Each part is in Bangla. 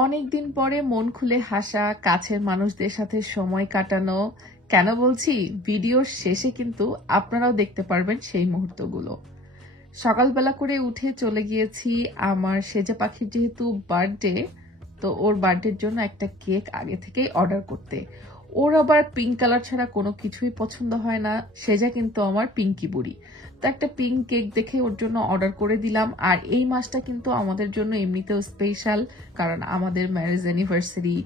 অনেকদিন পরে মন খুলে হাসা, কাছের মানুষদের সাথে সময় কাটানো, কেন বলছি ভিডিওর শেষে কিন্তু আপনারাও দেখতে পারবেন সেই মুহূর্তগুলো। সকালবেলা করে উঠে চলে গিয়েছি আমার সেজা পাখির যেহেতু বার্থডে, তো ওর বার্থডের জন্য একটা কেক আগে থেকেই অর্ডার করতে। ওর আবার পিঙ্ক কালার ছাড়া কোনো কিছুই পছন্দ হয় না, সেজা কিন্তু আমার পিঙ্কি বুড়ি, তো একটা পিঙ্ক কেক দেখে ওর জন্য অর্ডার করে দিলাম। আর এই মাসটা কিন্তু আমাদের জন্য এমনিতেও স্পেশাল, কারণ আমাদের ম্যারেজ অ্যানিভার্সারি,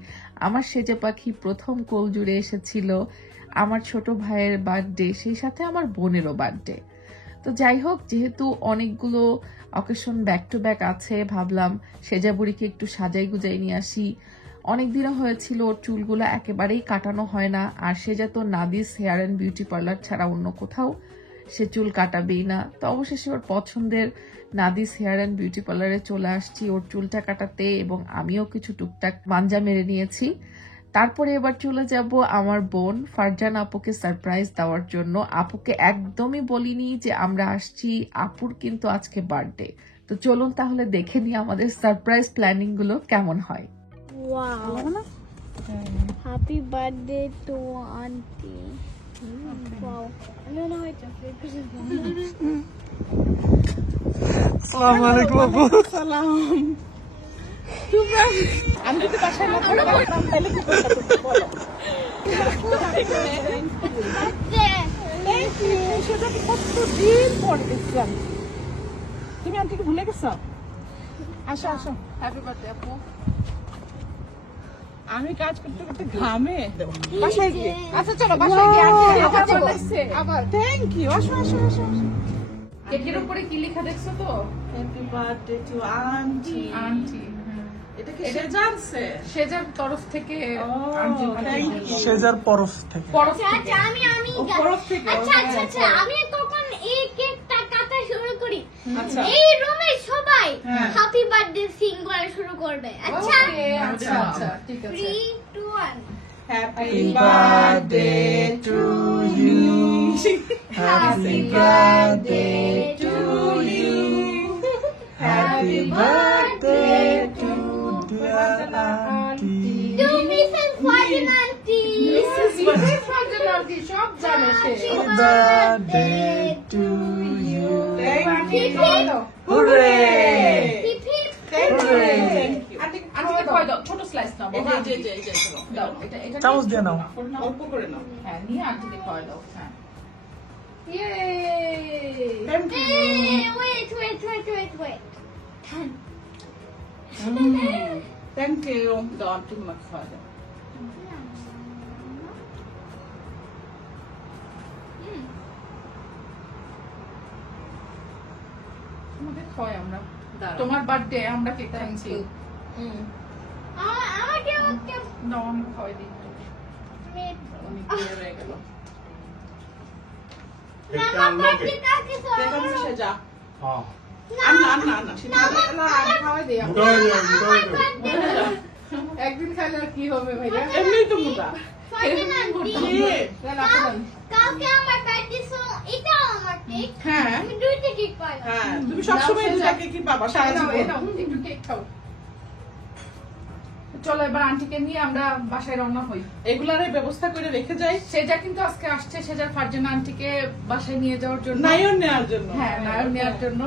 আমার সেজা পাখি প্রথম কোল জুড়ে এসেছিল, আমার ছোট ভাইয়ের বার্থডে, সেই সাথে আমার বোনেরও বার্থডে। তো যাই হোক, যেহেতু অনেকগুলো অকেশন ব্যাক টু ব্যাক আছে, ভাবলাম সেজা বুড়িকে একটু সাজাই গুজাই নিয়ে আসি। অনেকদিনও হয়েছিল ওর চুলগুলো একেবারেই কাটানো হয় না, আর সেজা তো নাদিস হেয়ার অ্যান্ড বিউটি পার্লার ছাড়া অন্য কোথাও সে চুল কাটাবেই না। তো অবশেষে ওর পছন্দের নাদিস হেয়ার অ্যান্ড বিউটি পার্লারে চলে আসছি ওর চুলটা কাটাতে, এবং আমিও কিছু টুকটাক মাঞ্জা মেরে নিয়েছি। তারপরে এবার চলে যাব আমার বোন ফারজান আপুকে সারপ্রাইজ দেওয়ার জন্য। আপুকে একদমই বলিনি যে আমরা আসছি, আপুর কিন্তু আজকে বার্থডে। তো চলুন তাহলে দেখে নিই আমাদের সারপ্রাইজ প্ল্যানিং গুলো কেমন হয়। Wow. Happy birthday to auntie. Wow. No, it's okay. Assalamualaikum Abu. Salam. আমি যদি বাসায় না থাকতাম তাহলে কি করতে বলো। সেটা কি কতদিন পর দেখলাম। তুমি আন্টিকে ভুলে গেছো? আসো আসো, হ্যাপি বার্থডে আপু। আমি কাজ করতে করতে ঘামে বাসায় গিয়ে। আচ্ছা চলো বাসায় গিয়ে আবার থ্যাংক ইউ। আসো আসো আসো। কেকের উপরে কি লেখা দেখছো তো? Happy birthday two aunty. Aunty এটা কি সে জানছে? সেজার তরফ থেকে আন্টি। সেজার পরফ থেকে। আচ্ছা আমি পরফ থেকে। আচ্ছা আমি তখন এই কেকটা কাটা শুরু করি। আচ্ছা এই রুমে সবাই হ্যাপি বার্থডে সিং করা শুরু করবে। আচ্ছা আচ্ছা আচ্ছা ঠিক আছে। 3 2 1 Happy birthday to you. Happy birthday to you. Happy birthday to dear auntie. to Mrs. Ferdinandi. Mrs. Ferdinandi সব জানে সে। Happy birthday to you. Thank you. Hooray! Hip hip. Hooray! Aunty কয় দাও, ছোট স্লাইস নাও বাবা। দাও এটা এটা চামচ দিয়ে নাও। অল্প করে নাও। হ্যাঁ নিয়ে আন্টিকে খাওয়া দাও। হ্যাঁ ইয়ে Hey, wait. Thank you. দাও আন্টি মাছ খাওয়া দাও। তোমাকে খাওয়াই আমরা, তোমার বার্থডে আমরা কেক খাচ্ছি। আমাকে দাও আমি খাওয়াই দিই। অনেক ইয়ে হয়ে গেল। মামা পার্টি কাকে সেজা হ্যাঁ। একদিন খাইলে আর কি হবে ভাইয়া? এমনি তো মোটা। কালকে আমার বার্থডে সো এটা আমার কেক। হ্যাঁ আমি দুইটা কেক পাই। হ্যাঁ তুমি সবসময় দুটা কেকই পাবা সারা জীবন। একটু কেক খাও। চলো এবার আন্টিকে নিয়ে আমরা বাসায় রওনা হই। এগুলার ব্যবস্থা করে রেখে যাই। সেটা কিন্তু আজকে আসছে সেজার ফারজান আন্টিকে বাসায় নিয়ে যাওয়ার জন্য, নায়র নেওয়ার জন্য। হ্যাঁ নায়র নেওয়ার জন্য।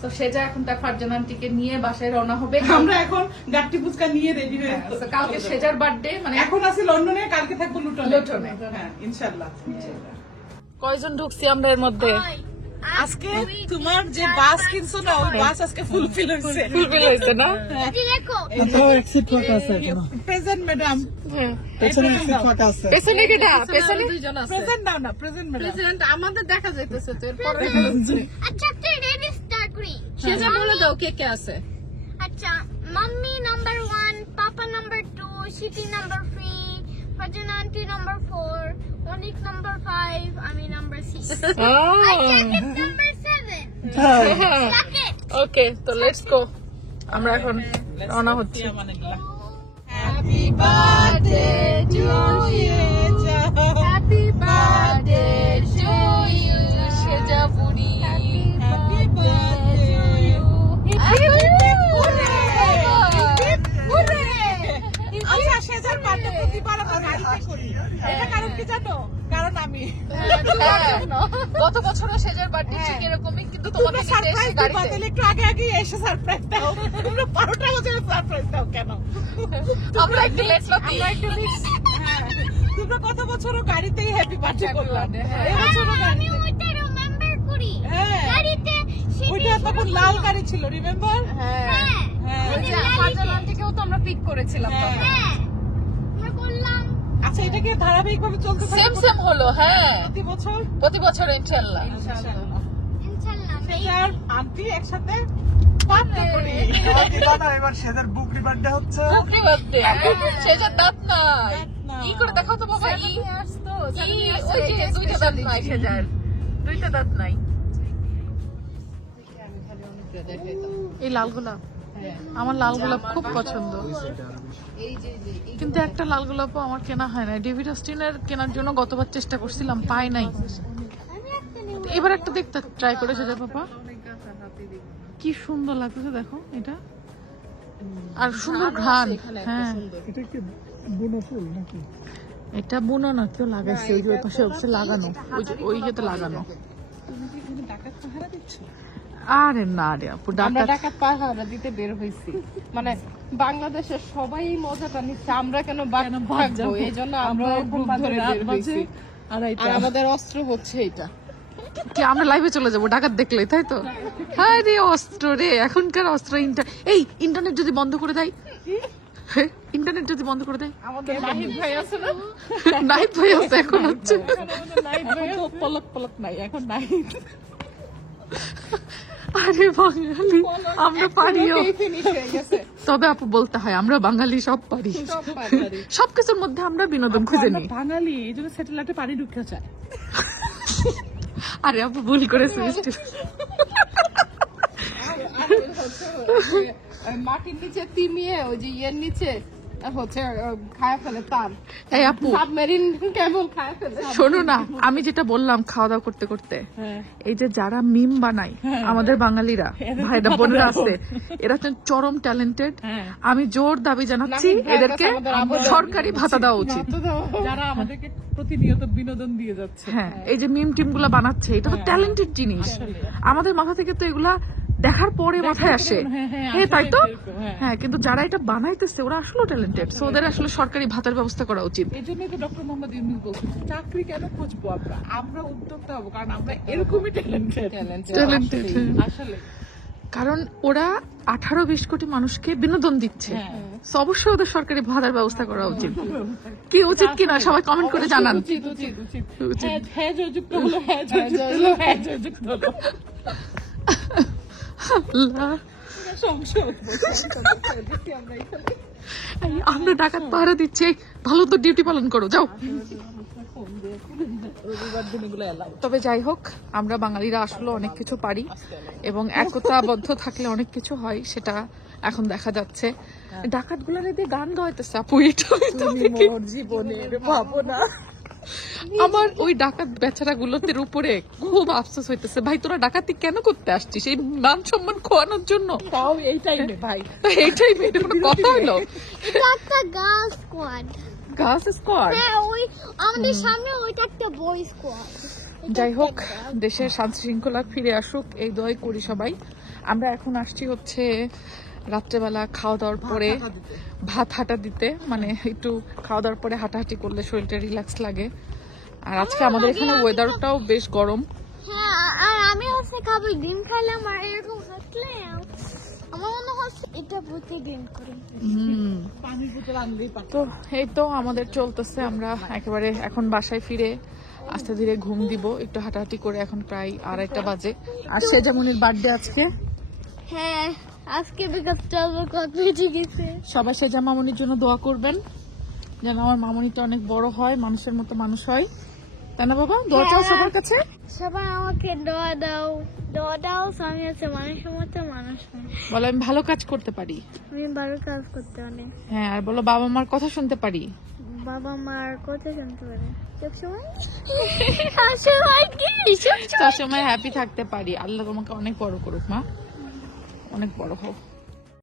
তো সেজা এখন তার ফারজান আন্টিকে নিয়ে বাসায় রওনা হবে। আমরা এখন গাট্টি ফুচকা নিয়ে রেডি হয়ে কালকে সেজার বার্থডে, মানে এখন আছে লন্ডনে, কালকে থাকবো লুটনে। হ্যাঁ ইনশাআল্লাহ। কয়জন ঢুকছি আমরা এর মধ্যে? আজকে তোমার যে বাস কিনছো না, ওই বাস আজকে ফুলফিল হয়েছে না? এই দেখো তো এক্সিট ফাঁকা আছে এখনো। Present madam. পেছনে এক্সিট ফাঁকা আছে। পেছনে কেডা? পেছনে দুইজন আছে। প্রেজেন্ট দাও না, প্রেজেন্ট ম্যাডাম। প্রেজেন্ট আমাদের দেখা যাইতেছে তো, এরপরে আচ্ছা রেডি স্টার্ট করি। সেজা বলে দাও কে কে আছে। আচ্ছা মাম্মি নাম্বার 1, পাপা নাম্বার 2, সিটি number 3, Farzan aunty number 4, Anik number 5, আমি নাম্বার 6, আচ্ছা নাম্বার 7। ওকে তো লেটস গো, আমরা এখন রওনা হচ্ছি। Happy birthday to you, happy birthday to you সেজা বুড়ি, হ্যাপি বার্থডে টু ইউ। এটা কারণ কি জানো? কারণ আমি গত বছর সেজের বার্থডে ঠিক এরকমই, কিন্তু তোমাকে নিতে এসে সারপ্রাইজ গাড়িতে দিলে একটু আগে আগে এসে সারপ্রাইজ দাও। তোমরা 12টা বাজে সারপ্রাইজ দাও কেন? আমরা একটু লেট আমরা একটু তোমরা কত বছরও গাড়িতেই হ্যাপি বার্থডে করলাম, এবছরও আমি গাড়িতে। ওইটা রিমেম্বার করি হ্যাঁ। গাড়িতে ওইটা তখন লাল গাড়ি ছিল, রিমেম্বার? হ্যাঁ হ্যাঁ। ফারজানা আন্টিকেও তো আমরা পিক করেছিলাম তখন। হ্যাঁ আমরা বললাম আচ্ছা, এটা কি ধারাবাহিক ভাবে চলতে সেম সেম হলো, হ্যাঁ প্রতি বছর? প্রতি বছর ইনশাআল্লাহ। ইনশাআল্লাহ আর আন্টি একসাথে বার্থডে করি। এবার সেদের বুকরি বার্থডে হচ্ছে। Happy birthday. সেজের দাঁত নাই, নাই। ই করে দেখাও তো বাবা, ই ওই যে দুইটা দাঁত নাই সেজার, দুইটা দাঁত নাই। এই লাল গোলাপ, আমার লাল গোলাপ খুব পছন্দ, কিন্তু একটা লাল গোলাপও আমার কেনা হয় না। ডেভিড অস্টিনের কেনার জন্য গতবার চেষ্টা করছিলাম, পাই নাই। এবার একটা দেখতে ট্রাই করে সেটা পাপা, কি সুন্দর লাগতেছে দেখো এটা, আর সুন্দর ঘ্রাণ। হ্যাঁ এটা কি বুনো ফুল নাকি? এটা বুনো না, কেউ লাগাইছে, ওই যে ওই পাশে অবশ্যই লাগানো, ওই যে ওই ইয়েতে লাগানো। ডাকাত পাহারা দিচ্ছ? আরে না রে আপু, আমরা ডাকাত ডাকাত পাহারা দিতে বের হয়েছি, মানে বাংলাদেশের সবাই মজাটা নিচ্ছে, আমরা কেন বাদ থাকবো? এই জন্য আমরা গ্রুপ ধরে বের হয়েছি, আর আমাদের অস্ত্র হচ্ছে এটা। কি আমরা লাইভে চলে যাবো ডাকাত দেখলেই, তাই তো? হ্যাঁ রে অস্ত্র রে, এখনকার অস্ত্র। এই ইন্টারনেট যদি বন্ধ করে দেয়, ইন্টারনেট যদি বন্ধ করে দেয়, আমাদের নাহিদ ভাই আছে না, নাইট ভাই আছে এখন হচ্ছে। এখন তো পলক পলক নাই, এখন নাহিদ। আরে বাঙালি আমরা পারিও, ফিনিশ হয়ে গেছে, তবে আপু বলতে হয় আমরা বাঙালি সব পারি, সব পারি। সবকিছুর মধ্যে আমরা বিনোদন খুঁজে আমরা নিই। বাঙালি, এই জন্য স্যাটেলাইটে পানি ঢুকে যায়। আরে আপু ভুল করেছে। মাটির নিচে তিমিয়ে ওই যে ইয়ের নিচে হচ্ছে খায় ফেলে তার এই আপু সাবমেরিন কেমন খায় ফেলে। শোনো না, আমি যেটা বললাম খাওয়া দাওয়া করতে করতে, এই যে যারা মিম বানায় আমাদের বাঙালিরা ভাইরা বোনেরা আছে, এরা হচ্ছেন চরম ট্যালেন্টেড। আমি জোর দাবি জানাচ্ছি নাহিদ ভাইয়ের এদেরকে কাছে আমাদের আবেদন। সরকারি ভাতা দেওয়া উচিত। যারা আমাদেরকে প্রতিনিয়ত বিনোদন দিয়ে যাচ্ছে। হ্যাঁ, এই যে মিম টিম গুলা বানাচ্ছে, এটা তো ট্যালেন্টেড জিনিস। আমাদের মাথা থেকে তো এগুলা দেখার পরে মাথায় আসে, হ্যাঁ তাই তো। হ্যাঁ, কিন্তু যারা এটা বানাইতেছে ওরা আসলে ট্যালেন্টেড, সো ওদের আসলে সরকারি ভাতার ব্যবস্থা করা উচিত। এই জন্যই তো ডক্টর মোহাম্মদ ইউনূস বলছেন চাকরি কেন খুঁজবো আমরা, আমরা উদ্যোক্তা হবো, কারণ আমরা এরকমই ট্যালেন্টেড। ট্যালেন্টেড, আসলে কারণ ওরা 18-20 কোটি মানুষকে বিনোদন দিচ্ছে, So অবশ্যই ওদের সরকারি ভাতার ব্যবস্থা করা উচিত। কি উচিত কিনা সবাই কমেন্ট করে জানান। উচিত উচিত উচিত। হ্যাঁ জয়যুক্ত হলো, হ্যাঁ জয়যুক্ত হলো, হ্যাঁ জয়যুক্ত হলো। আল্লাহ, সংসদ এই আমরা ডাকাত পাহারা দিচ্ছি, ভালো তো ডিউটি পালন করো, যাও। রবিবার দিন এগুলো এলাও। তবে যাই হোক, আমরা বাঙালিরা আসলে অনেক কিছু পারি এবং একতাবদ্ধ থাকলে অনেক কিছু হয়, সেটা এখন দেখা যাচ্ছে। ডাকাত গুলার দিয়ে গান গাইতেছে আপু, এটা মোর জীবনের ভাবনা। আমার ওই ডাকাত বেচারা গুলোদের উপরে খুব আফসোস হইতেছে, ভাই তোরা ডাকাতি কেন করতে আসছিস? এই মান সম্মান খোয়ানোর জন্য? তাও এই টাইমে ভাই, এইটাই এটা কোনো কথা হলো? এটা একটা গার্ল স্কোয়াড। Girls squad. হ্যাঁ ওই আমাদের সামনে ওইটা একটা বয় স্কোয়াড। যাই হোক, দেশের শান্তি শৃঙ্খলা ফিরে আসুক এই দোয়াই করি সবাই। আমরা এখন আসছি হচ্ছে রাত্রেবেলা খাওয়া দাওয়ার পরে ভাত হাঁটা দিতে, মানে একটু খাওয়া দাওয়ার পরে হাঁটাহাঁটি করলে শরীরটা রিল্যাক্স লাগে। আর আজকে আমাদের এখানে ওয়েদারটাও বেশ গরম। হ্যাঁ আর আমি হচ্ছে খাবার ডিম খাইলাম আর এরকম হাঁটলাম, আমার মনে হচ্ছে এটা প্রতিদিন করি। পানির বোতল আনলেই পাচ্ছি। তো এই তো আমাদের চলতেছে, আমরা একেবারে এখন বাসায় ফিরে আস্তে ধীরে ঘুম দিব, একটু হাঁটাহাঁটি করে। এখন প্রায় 2:30 বাজে। আর সেজামনির বার্থডে আজকে। হ্যাঁ আজকে বিকাল 12 কত বেজে গেছে। সবাই সেজা মামনির জন্য দোয়া করবেন যেন আমার মামনিটা অনেক বড় হয়, মানুষের মতো মানুষ হয়, তাই না বাবা? দোয়া চাও সবার কাছে। সবাই আমাকে দোয়া দাও, দোয়া দাও, আমি হচ্ছে মানুষের মতো মানুষ হই। বলো আমি ভালো কাজ করতে পারি। আমি ভালো কাজ করতে অনেক। হ্যাঁ, আর বলো বাবা মার কথা শুনতে পারি। বাবা মার কথা শুনতে পারে সবসময়। সবসময় কি সবসময় হ্যাপি থাকতে পারি। আল্লাহ তোমাকে অনেক বড় করুক মা, অনেক বড় হোক।